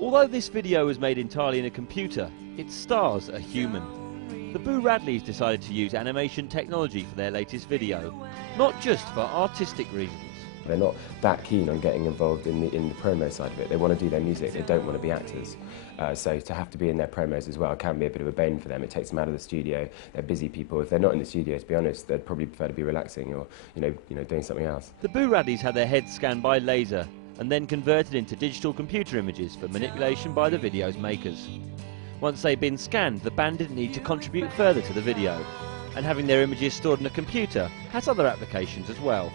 Although this video was made entirely in a computer, its stars are human. The Boo Radleys decided to use animation technology for their latest video, not just for artistic reasons. They're not that keen on getting involved in the promo side of it. They want to do their music, they don't want to be actors. So to have to be in their promos as well can be a bit of a bane for them. It takes them out of the studio. They're busy people. If they're not in the studio, to be honest, they'd probably prefer to be relaxing or doing something else. The Boo Radleys had their heads scanned by laser and then converted into digital computer images for manipulation by the video's makers. Once they'd been scanned, the band didn't need to contribute further to the video, and having their images stored in a computer has other applications as well.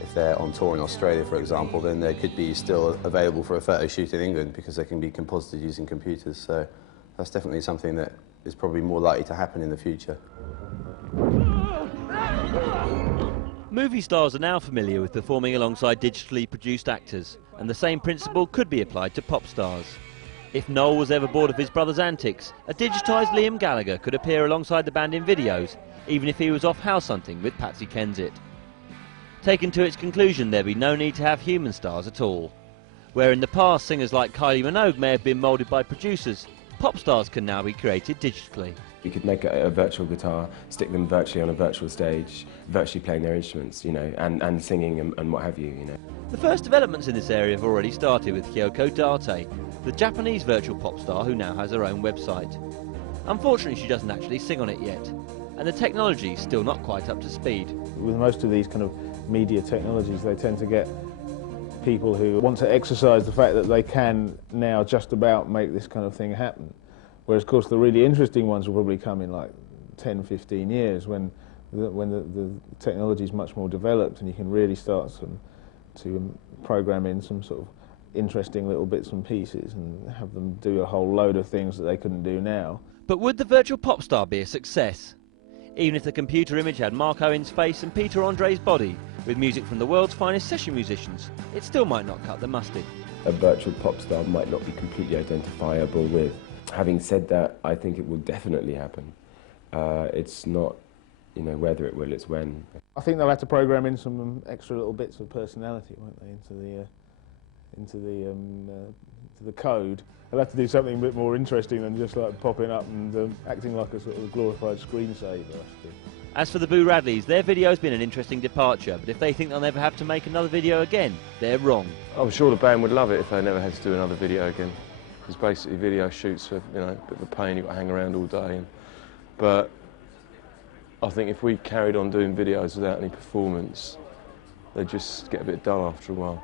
If they're on tour in Australia, for example, then they could be still available for a photo shoot in England because they can be composited using computers. So that's definitely something that is probably more likely to happen in the future. Movie stars are now familiar with performing alongside digitally produced actors, and the same principle could be applied to pop stars. If Noel was ever bored of his brother's antics, a digitised Liam Gallagher could appear alongside the band in videos, even if he was off house hunting with Patsy Kensit. Taken to its conclusion, there'd be no need to have human stars at all. Where in the past singers like Kylie Minogue may have been moulded by producers, pop stars can now be created digitally. You could make a virtual guitar, stick them virtually on a virtual stage, virtually playing their instruments, and singing and what have you, The first developments in this area have already started with Kyoko Date, the Japanese virtual pop star who now has her own website. Unfortunately, she doesn't actually sing on it yet, and the technology is still not quite up to speed. With most of these kind of media technologies, they tend to get people who want to exercise the fact that they can now just about make this kind of thing happen. Whereas, of course, the really interesting ones will probably come in like 10, 15 years when the technology is much more developed and you can really start to program in some sort of interesting little bits and pieces and have them do a whole load of things that they couldn't do now. But would the virtual pop star be a success? Even if the computer image had Mark Owen's face and Peter Andre's body, with music from the world's finest session musicians, it still might not cut the mustard. A virtual pop star might not be completely identifiable with. Having said that, I think it will definitely happen. It's not, whether it will, it's when. I think they'll have to program in some extra little bits of personality, won't they, into the code. They'll have to do something a bit more interesting than just like popping up and acting like a sort of glorified screensaver. As for the Boo Radleys, their video's been an interesting departure, but if they think they'll never have to make another video again, they're wrong. I'm sure the band would love it if they never had to do another video again. Because basically video shoots are, a bit of a pain, you've got to hang around all day. But I think if we carried on doing videos without any performance, they'd just get a bit dull after a while.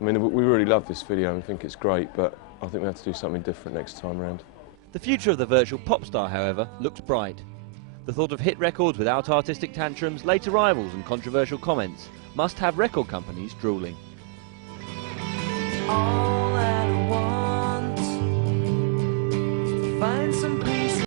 I mean, we really love this video and think it's great, but I think we have to do something different next time around. The future of the virtual pop star, however, looks bright. The thought of hit records without artistic tantrums, late arrivals and controversial comments must have record companies drooling.